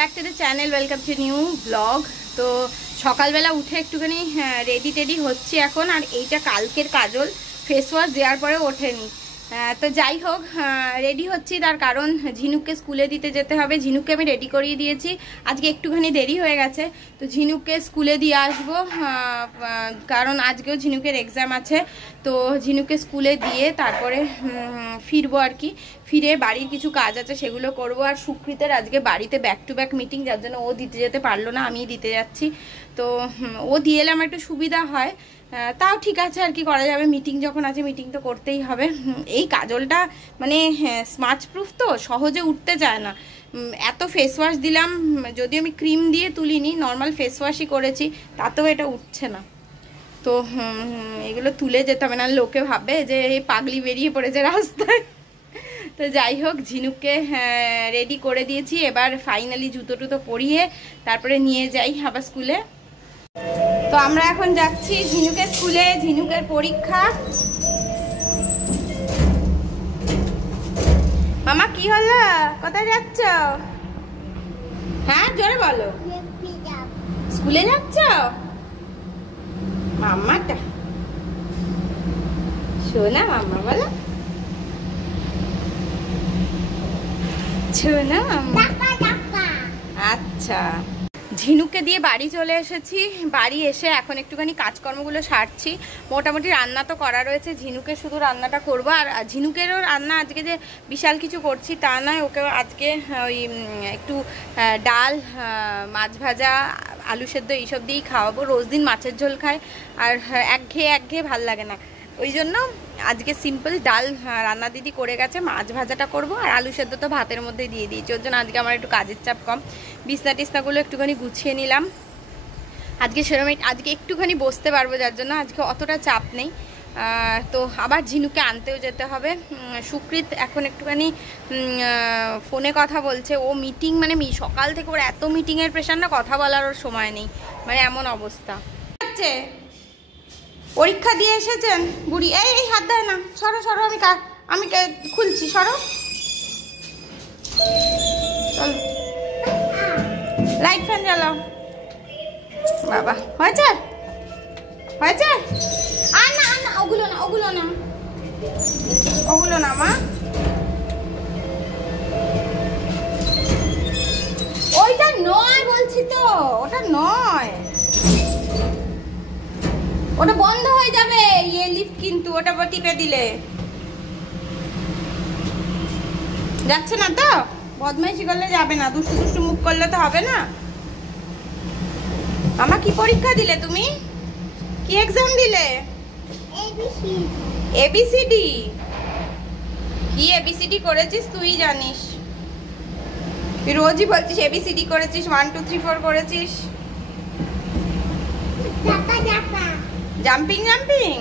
Back to the channel, welcome to new blog. তো সকালবেলা উঠে একটুখানি রেডি টেডি হচ্ছে এখন। আর এইটা কালকের কাজল, ফেস ওয়াশ দেওয়ার পরে ওঠেনি। তো যাই হোক, রেডি হচ্ছি তার কারণ ঝিনুককে স্কুলে দিতে যেতে হবে। ঝিনুককে আমি রেডি করিয়ে দিয়েছি, আজকে একটুখানি দেরি হয়ে গেছে। তো ঝিনুককে স্কুলে দিয়ে আসবো, কারণ আজকেও ঝিনুকের এক্সাম আছে। তো ঝিনুককে স্কুলে দিয়ে তারপরে ফিরবো আর কি। ফিরে বাড়ির কিছু কাজ আছে সেগুলো করব। আর সুকৃতের আজকে বাড়িতে ব্যাক টু ব্যাক মিটিং, যার জন্য ও দিতে যেতে পারলো না, আমিই দিতে যাচ্ছি। তো ও দিয়ে এলে আমার একটু সুবিধা হয়, তাও ঠিক আছে আর কি করা যাবে। মিটিং যখন আছে মিটিং তো করতেই হবে। এই কাজলটা মানে স্মাচ প্রুফ, তো সহজে উঠতে চায় না। এত ফেস ওয়াশ দিলাম, যদি আমি ক্রিম দিয়ে তুলিনি, নর্মাল ফেস ওয়াশই করেছি, তাতেও এটা উঠছে না। তো এগুলো তুলে যেতে হবে, না লোকে ভাববে যে এই পাগলি বেরিয়ে পড়েছে রাস্তায়। তো যাই হোক, ঝিনুককে রেডি করে দিয়েছি। এবার ফাইনালি জুতো টুতো পরিয়ে তারপরে নিয়ে যাই আবার স্কুলে। তো আমরা এখন যাচ্ছি ঝিনুকের স্কুলে, ঝিনুকের পরীক্ষা। মামা কি হলো, কোথায় যাচ্ছ? হ্যাঁ জোরে বলো। স্কুলে যাচ্ছ? মামাটা শোনা, মামা বলো শোনা মামা। আচ্ছা, ঝিনুককে দিয়ে বাড়ি চলে এসেছি। বাড়ি এসে এখন একটুখানি কাজকর্মগুলো সারছি। মোটামুটি রান্না তো করা রয়েছে, ঝিনুকের শুধু রান্নাটা করবো। আর ঝিনুকেরও রান্না আজকে যে বিশাল কিছু করছি তা নয়, ওকে আজকে ওই একটু ডাল, মাছ ভাজা, আলু সেদ্ধ এইসব দিয়েই খাওয়াবো। রোজ দিন মাছের ঝোল খায়, আর একঘেয়ে ভাল লাগে না। ওই জন্য আজকে সিম্পল ডাল রান্না দিদি করে গেছে, মাছ ভাজাটা করব। আর আলু সেদ্ধ তো ভাতের মধ্যে দিয়ে দিয়েছি। ওর জন্য আজকে আমার একটু কাজের চাপ কম। বিছনা টিছনাগুলো একটুখানি গুছিয়ে নিলাম। আজকে সেরকম আজকে একটুখানি বসতে পারবো, যার জন্য আজকে অতটা চাপ নেই। তো আবার ঝিনুকে আনতেও যেতে হবে। সুকৃত এখন একটুখানি ফোনে কথা বলছে। ও মিটিং, মানে সকাল থেকে ওর এত মিটিংয়ের প্রেশার না, কথা বলার ওর সময় নেই, মানে এমন অবস্থা। পরীক্ষা দিয়ে এসেছেন বুড়ি? এই হাত দেয় না, সরো সরো, আমি খুলছি, সরো। চল, লাইট ফ্যান জ্বালাও। বাবা হয়েছে হয়েছে। আর না না, ওগুলো না ওগুলো না ওগুলো না মা, ওইটা নয় বলছি তো, ওটা নয়, ওটা বন্ধ হয়ে যাবে ইয়ে লিফট, কিন্তু ওটা টিপে দিলে যাচ্ছে না। তো বদমাইশি করলে যাবে না, দুষ্টু দুষ্টু মুখ করলে তো হবে না। মামা কি পরীক্ষা দিলে তুমি? কি এক্সাম দিলে? এবিসিডি। কি এবিসিডি করেছিস তুই জানিস? তুই রোজই বলছিস এবিসিডি করেছিস, 1 2 3 4 করেছিস। জাম্পিং জাম্পিং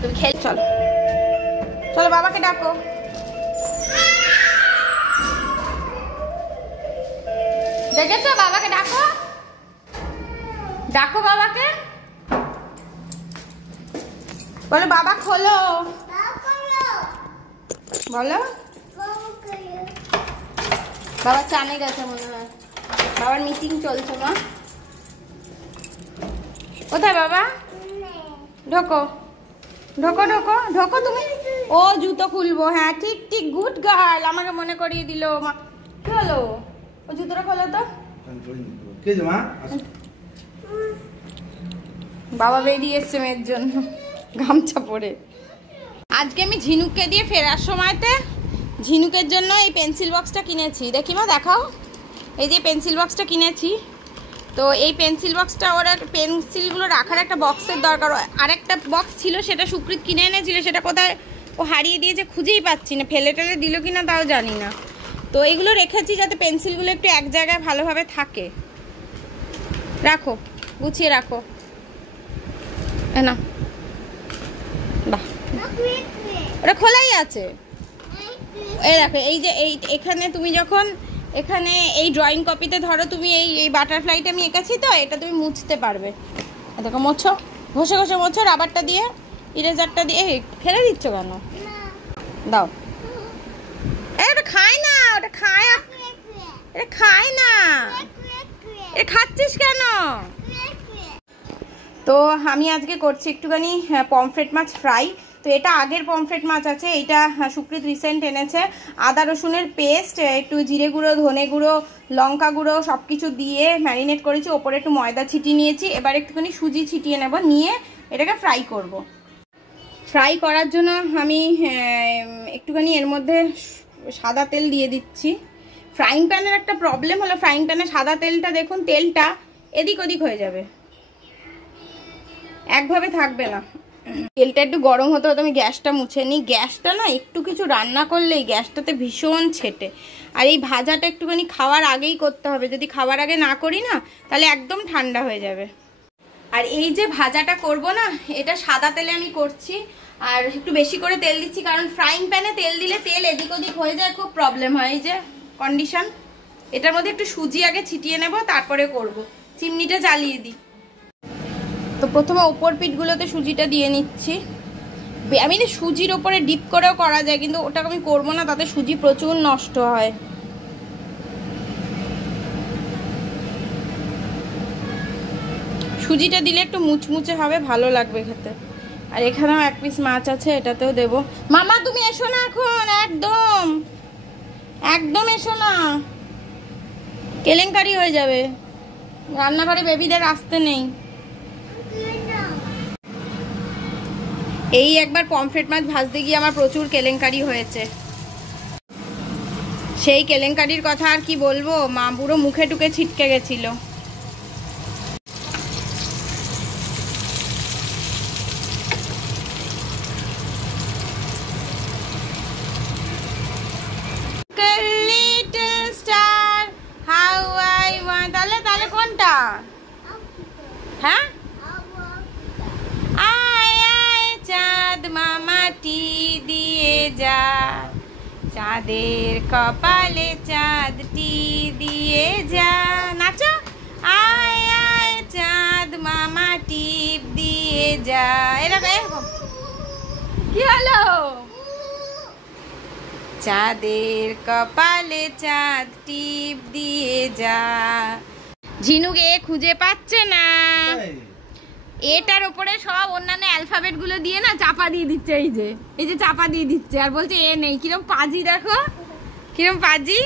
তুমি খেল। চলো চলো, বাবাকে ডাকো। দেখেছো, বাবাকে ডাকো, ডাকো বাবাকে, বলো বাবা খোলো, বলো। বাবা চানে গেছে মনে হয়, বাবার মিটিং চলছে। মা কোথায় বাবা? ঢোকো ঢোকো ঢোকো ঢোকো তুমি। ও জুতো খুলবো, হ্যাঁ ঠিক ঠিক, গুড গার্ল, আমাকে মনে করিয়ে দিল। মা কি হলো? ও জুতোটা খোলো তো। বাবা বেরিয়ে এসছে মেয়ের জন্য গামছা পরে। আজকে আমি ঝিনুককে দিয়ে ফেরার সময়তে ঝিনুকের জন্য এই পেন্সিল বক্সটা কিনেছি। দেখি মা, দেখাও। এই যে পেন্সিল বক্সটা কিনেছি। তো এই পেন্সিল বক্সটা, ওর পেন্সিলগুলো রাখার একটা বক্সের দরকার। আরেকটা বক্স ছিল, সেটা সুকৃত কিনে এনেছিল, সেটা কোথায় ও হারিয়ে দিয়েছে, খুঁজেই পাচ্ছি না। ফেলে টেলে দিল কিনা তাও জানি না। তো এগুলো রেখেছি যাতে পেন্সিলগুলো একটু এক জায়গায় ভালোভাবে থাকে। রাখো, গুছিয়ে রাখো। না বাহ, ওটা খোলাই আছে। এই দেখো, এই যে এখানে তুমি যখন এখানে এই ড্রয়িং কপিতে ধরো তুমি এই বাটারফ্লাইটা আমি এঁকেছি, তো এটা তুমি মুছতে পারবে। দেখো মোছো, ঘষে ঘষে মোছো রাবারটা দিয়ে, ইরেজারটা দিয়ে। ফেলে দিচ্ছ কেন? দাও। ওটা খায় না, ওটা খায়, এ খায় না, এ খাচ্ছিস কেন? তো আমি আজকে করছি একটুখানি পমফ্রেট মাছ ফ্রাই। তো এটা আগের পমফ্রেট মাছ আছে, এইটা সুকৃত রিসেন্ট এনেছে। আদা রসুনের পেস্ট, একটু জিরে গুঁড়ো, ধনে গুঁড়ো, লঙ্কা গুঁড়ো সব কিছু দিয়ে ম্যারিনেট করেছি। ওপরে একটু ময়দা ছিটিয়ে নিয়েছি। এবার একটুখানি সুজি ছিটিয়ে নেব, নিয়ে এটাকে ফ্রাই করব। ফ্রাই করার জন্য আমি একটুখানি এর মধ্যে সাদা তেল দিয়ে দিচ্ছি। ফ্রাইং প্যানের একটা প্রবলেম হলো, ফ্রাইং প্যানে সাদা তেলটা দেখুন, তেলটা এদিক ওদিক হয়ে যাবে, একভাবে থাকবে না। তেলটা একটু গরম হতে হতে আমি গ্যাসটা মুছে নিই। গ্যাসটা না একটু কিছু রান্না করলেই গ্যাসটাতে ভীষণ ছেটে। আর এই ভাজাটা একটুখানি খাওয়ার আগেই করতে হবে, যদি খাওয়ার আগে না করি না তাহলে একদম ঠান্ডা হয়ে যাবে। আর এই যে ভাজাটা করব না, এটা সাদা তেলে আমি করছি। আর একটু বেশি করে তেল দিচ্ছি, কারণ ফ্রাইং প্যানে তেল দিলে তেল এদিক ওদিক হয়ে যায়, খুব প্রবলেম হয়। এই যে কন্ডিশন। এটার মধ্যে একটু সুজি আগে ছিটিয়ে নেব, তারপরে করব। চিমনিটা জ্বালিয়ে দিই। তো প্রথমে ওপর পিঠগুলোতে সুজিটা দিয়ে নিচ্ছি। আমি না সুজির ওপরে ডিপ করেও করা যায়, কিন্তু ওটা আমি করবো না, তাতে সুজি প্রচুর নষ্ট হয়। সুজিটা দিলে একটু মুচমুচে হবে, ভালো লাগবে খেতে। আর এখানেও এক পিস মাছ আছে, এটাতেও দেব। মামা তুমি এসো না এখন, একদম একদম এসো না, কেলেঙ্কারি হয়ে যাবে। রান্নাঘরে বেবিদের আসতে নেই। এই একবার পমফ্রেট মাছ ভাজতে গিয়ে আমার প্রচুর কেলেঙ্কারি হয়েছে। সেই কেলেঙ্কারির কথা আর কি বলবো, মা পুরো মুখে টুকে ছিটকে গেছিল। তাহলে কোনটা? হ্যাঁ, চাঁদ মামাটি দিয়ে যা, চাঁদের কপালে চাঁদটি দিয়ে যা। নাচো, আয় আয় চাঁদ মামা টিপ দিয়ে যা। এরকম কি হলো? চাঁদের কপালে চাঁদ টিপ দিয়ে যা। ঝিনুকে খুঁজে পাচ্ছে না, এটার উপরে সব অন্যান্য অ্যালফাবেট গুলো দিয়ে না চাপা দিয়ে দিচ্ছে। এই যে চাপা দিয়ে দিচ্ছে, আর বলছে এ নেই। কিরম পাজি দেখো, কিরম পাজি।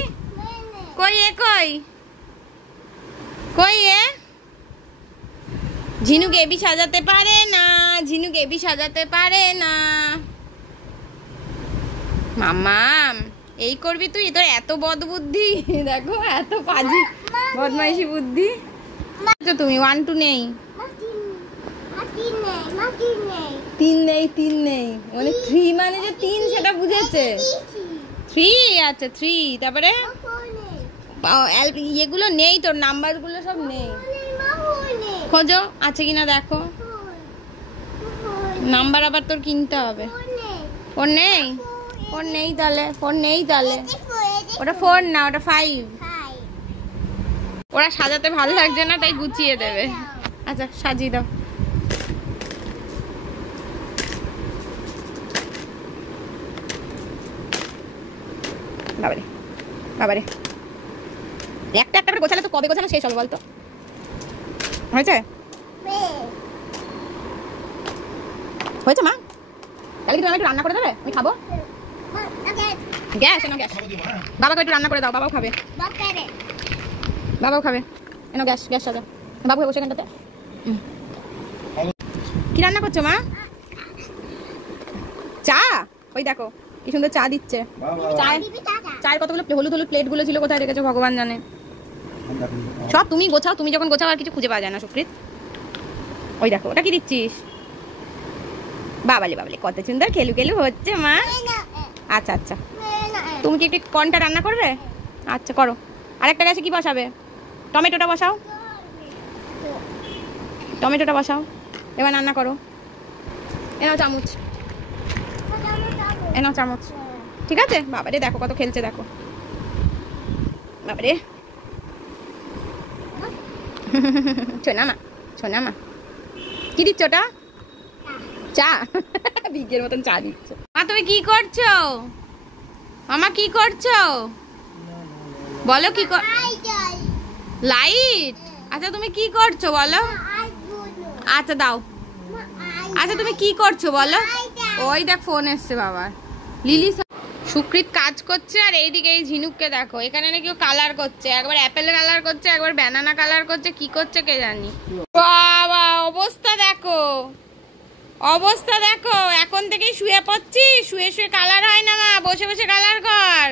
কই এ, কই কই এ? ঝিনুক এবি সাজাতে পারে না, ঝিনুক এবি সাজাতে পারে না। মাম্মাম এই করবি তুই? তোর এত বদ বুদ্ধি, দেখো এত পাজি বদমাইশি বুদ্ধি। তুমি 1 2 নেই, 3 নেই, 3 নেই মানে 3 মানে যে 3 সেটা বুঝেছে। 3 আচ্ছা 3, তারপরে এগুলো নেই, তোর নাম্বার গুলো সব নেই। খোঁজো আছে কিনা দেখো, নাম্বার আবার তোর কিনতে হবে। ফোন নেই, ফোন নেই তাহলে, ফোন নেই তাহলে। ওটা 4 না, ওটা 5। ওরা সাজাতে ভালো লাগছে না তাই গুছিয়ে দেবে। আচ্ছা সাজিয়ে দাও। বাবারে বাবারে, একটা একটা করে গোছালে তো কবে গোছানো শেষ হবে বলতো? হয়েছে হয়েছে মা? তাহলে কি তুমি একটু রান্না করে দেবে, আমি খাবো। গ্যাস এনো, গ্যাস বাবাকে একটু রান্না করে দাও, বাবাও খাবে, বাবাও খাবে। এনো গ্যাস, গ্যাস সাজা। বাবু বসে এখানটাতে। কি রান্না করছো মা? চা? ওই দেখো কি সুন্দর চা দিচ্ছে। চায়ের কতগুলো হলুদ হলুদ প্লেট গুলো ছিল, কোথায় রেখেছো ভগবান জানে। সব তুমি গোছাও, তুমি যখন গোছাও আর কিছু খুঁজে পাওয়া যায় না সুকৃত। ওই দেখো ওটা কি দিচ্ছিস? বাবালে বাবালে কত সুন্দর খেলু খেলু হচ্ছে মা। আচ্ছা আচ্ছা, তুমি কি একটু কর্নটা রান্না করবে? আচ্ছা করো। আরেকটা গ্যাসে কি বসাবে? টমেটোটা বসাও, টমেটোটা বসাও, এবার রান্না করো। এনাও চামচ, এনাও চামচ। ঠিক আছে। বাবারে দেখো কত খেলছে, দেখো বাবারে। শোনা মা, শোনা মা, কি দিচ্ছ ওটা? চা, বিগের মতন চা দিচ্ছ। মা তুমি কি করছো? মামা কি করছো বলো? কি লাইট? আচ্ছা তুমি কি করছো বলো? আচ্ছা দাও। আচ্ছা তুমি কি করছো বলো? ওই দেখ ফোন এসছে বাবার। লিলি সুকৃত কাজ করছে আর এইদিকে এই ঝিনুককে দেখো, এখানে নাকি ও কালার করছে, একবার অ্যাপেল কালার করছে, একবার ব্যানানা কালার করছে, কি করছে কে জানি। বাবা অবস্থা দেখো, অবস্থা দেখো, এখন থেকেই শুয়ে পড়ছি, শুয়ে শুয়ে কালার হয় না মা, বসে বসে কালার কর।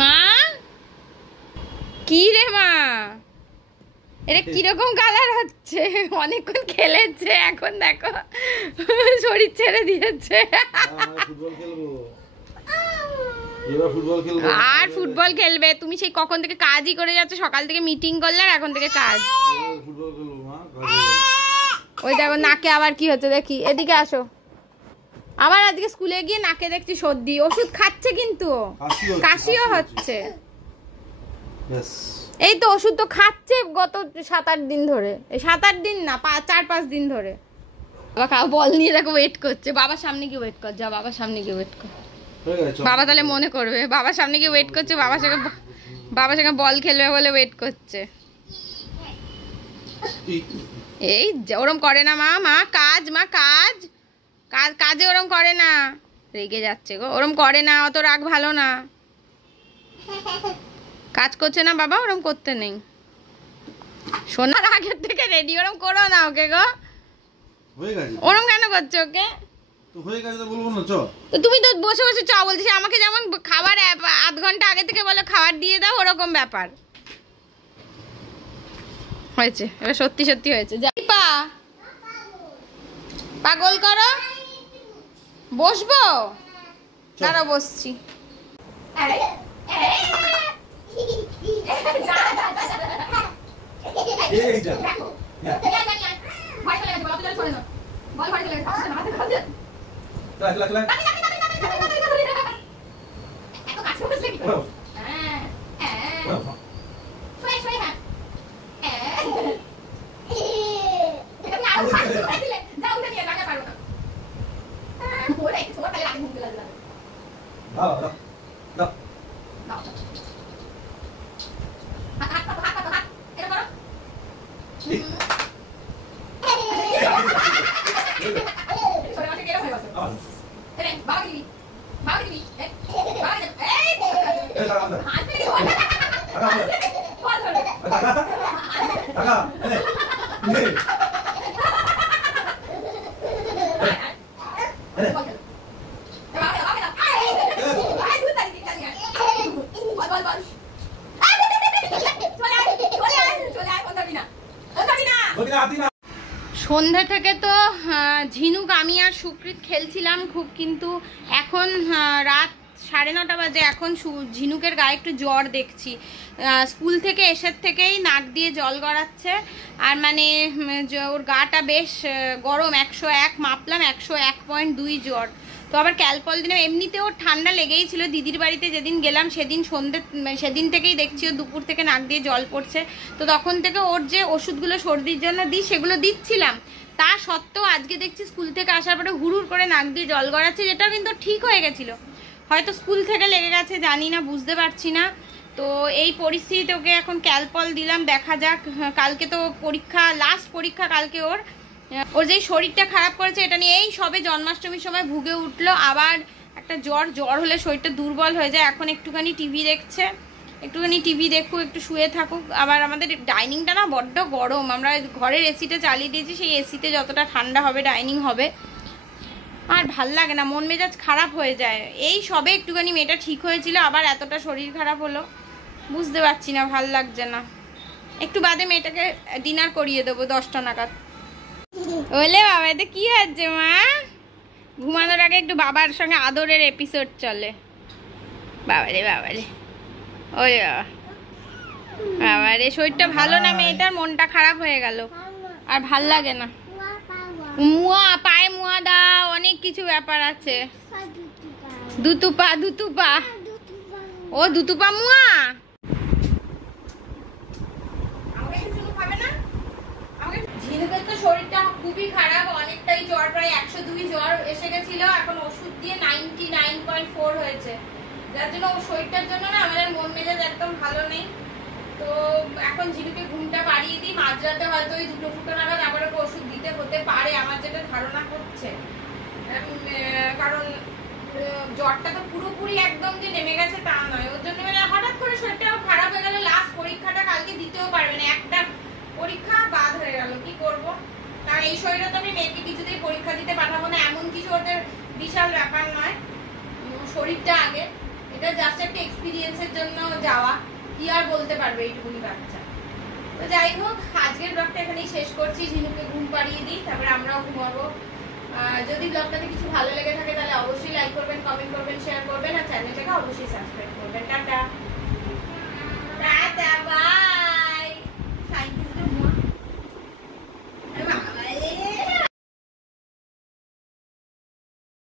মা কি রে মা, এটা কিরকম কালার হচ্ছে? অনেকক্ষণ খেলেছে, এখন দেখো শরীর ছেড়ে দিয়েছে। আর ফুটবল খেলবে? তুমি সেই কখন থেকে কাজই করে যাচ্ছ, সকাল থেকে মিটিং করলে আর এখন থেকে কাজ। ওই দেখো নাকে আবার কি হচ্ছে দেখি, এদিকে আসো। আবার আজকে স্কুলে গিয়ে নাকে দেখছি সর্দি, ওষুধ খাচ্ছে কিন্তু কাশিও হচ্ছে। এই তো ওষুধ তো খাচ্ছে গত 7-8 দিন ধরে, 7-8 দিন না 4-5 দিন ধরে। বাবা বল নিয়ে দেখো ওয়েট করছে, বাবার সামনে গিয়ে ওয়েট কর, যা বাবার সামনে গিয়ে ওয়েট কর। বাবা তাহলে মনে করবে, বাবার সামনে গিয়ে ওয়েট করছে, বাবার সঙ্গে বল খেলবে বলে ওয়েট করছে। এই ওরম করে না মা, মা কাজ, মা কাজ, কাজে ওরম করে না। রেগে যাচ্ছে গো, ওরম করে না, অত রাগ ভালো না। কাজ করছে না বাবা, ওরম করতে নেই। সোনার আগের থেকে রেডি ওরম করো না ওকে গো। ওরম কেন করছো ওকে? তো তুমি তো বসে বসে চ বলছিস, আমাকে যেমন খাবার 8 ঘন্টা আগে থেকে বলো খাবার দিয়ে দাও, ওরকম ব্যাপার হয়েছে। এবার সত্যি সত্যি হয়েছে। পা পাগল করো, বসবো, দাঁড়াও বসছি। সন্ধ্যা থেকে তো ঝিনুক আমি আর সুকৃত খেলছিলাম খুব, কিন্তু এখন রাত 9:30 বাজে, এখন ঝিনুকের গায়ে একটু জ্বর দেখছি। স্কুল থেকে এসে থেকেই নাক দিয়ে জল গড়াচ্ছে, আর মানে ওর গাটা বেশ গরম, 101 মাপলাম, 101.2 জ্বর। তো আবার ক্যালপল দিনে এমনিতে ওর ঠান্ডা লেগেই ছিল। দিদির বাড়িতে যেদিন গেলাম সেদিন থেকেই দেখছি ও দুপুর থেকে নাক দিয়ে জল পড়ছে। তো তখন থেকে ওর যে ওষুধগুলো সর্দির জন্য দিই সেগুলো দিচ্ছিলাম, তা সত্ত্বেও আজকে দেখছি স্কুল থেকে আসার পরে হুড়ুর করে নাক দিয়ে জল গড়াচ্ছে, যেটা কিন্তু ঠিক হয়ে গেছিলো, হয়তো স্কুল থেকে লেগে গেছে, জানি না, বুঝতে পারছি না। তো এই পরিস্থিতিতে ওকে এখন ক্যালপল দিলাম, দেখা যাক। কালকে তো পরীক্ষা, লাস্ট পরীক্ষা কালকে ওর যে শরীরটা খারাপ করেছে এটা নিয়ে এই সবে জন্মাষ্টমীর সময় ভুগে উঠলো, আবার একটা জ্বর হলে শরীরটা দুর্বল হয়ে যায়। এখন একটুখানি টিভি দেখছে, একটুখানি টিভি দেখুক, একটু শুয়ে থাকুক। আবার আমাদের ডাইনিংটা না বড্ড গরম, আমরা ঘরের এসিটা চালিয়ে দিয়েছি, সেই এসিতে যতটা ঠান্ডা হবে ডাইনিং হবে, আর ভাল লাগে না, মন মেজাজ খারাপ হয়ে যায়। এই সবে একটুখানি মেয়েটা ঠিক হয়েছিল, আবার এতটা শরীর খারাপ হলো, বুঝতে পারছি না, ভাল লাগছে না। একটু বাদে মেয়েটাকে ডিনার করিয়ে দেবো 10টা নাগাদ। ওলে বাবা, এতে কি হচ্ছে মা? ঘুমানোর আগে একটু বাবার সঙ্গে আদরের এপিসোড চলে। বাবারে বাবারে, ওরে বাবা, বাবারে শরীরটা ভালো না মেয়েটার, মনটা খারাপ হয়ে গেল, আর ভাল লাগে না। মুয়া, পায়ে মুয়া দাও, অনেক কিছু ব্যাপার আছে। দুতুপা, দুতুপা, ও দুতুপা মুয়া। ঝিনুকের তো শরীরটা খুবই খারাপ, অনেকটাই জ্বর, প্রায় 102 জ্বর এসে গেছিল, এখন ওষুধ দিয়ে 99.4 হয়েছে, যার জন্য ও শরীরটার জন্য না আমাদের মন মেজাজ একদম ভালো নেই। তো এখন ঝিনুকে ঘুমটা পাড়িয়ে দিই, মাঝরাতে হয়তো ওই 2-2 নাগাদ আবার ওকে ওষুধ দিতে হতে পারে, আমার যেটা ধারণা হচ্ছে। কারণ জ্বরটা তো পুরোপুরি একদম যে নেমে গেছে তা নয়, ওর জন্য মানে হঠাৎ করে শরীরটা খারাপ হয়ে গেল। লাস্ট পরীক্ষাটা কালকে দিতেও পারবে না, একটা পরীক্ষা বাদ হয়ে গেল, কি করব। কারণ এই শরীরে তো আমি মেয়েকে কিছুতেই পরীক্ষা দিতে পাঠাবো না, এমন কিছু ওদের বিশাল ব্যাপার নয়, শরীরটা আগে, এটা জাস্ট একটা এক্সপিরিয়েন্সের জন্য যাওয়া, কি আর বলতে পারবে এইটুকুনি বাচ্চা। তো যাই হোক, আজকের ব্লগটা এখানেই শেষ করছি, ঝিনুকে ঘুম পাড়িয়ে দিই, তারপরে আমরাও ঘুমাবো। যদি ব্লগটাতে কিছু ভালো লেগে থাকে তাহলে অবশ্যই লাইক করবেন, কমেন্ট করবেন, শেয়ার করবেন, আর চ্যানেলটাকে অবশ্যই সাবস্ক্রাইব করবেন। টাটা।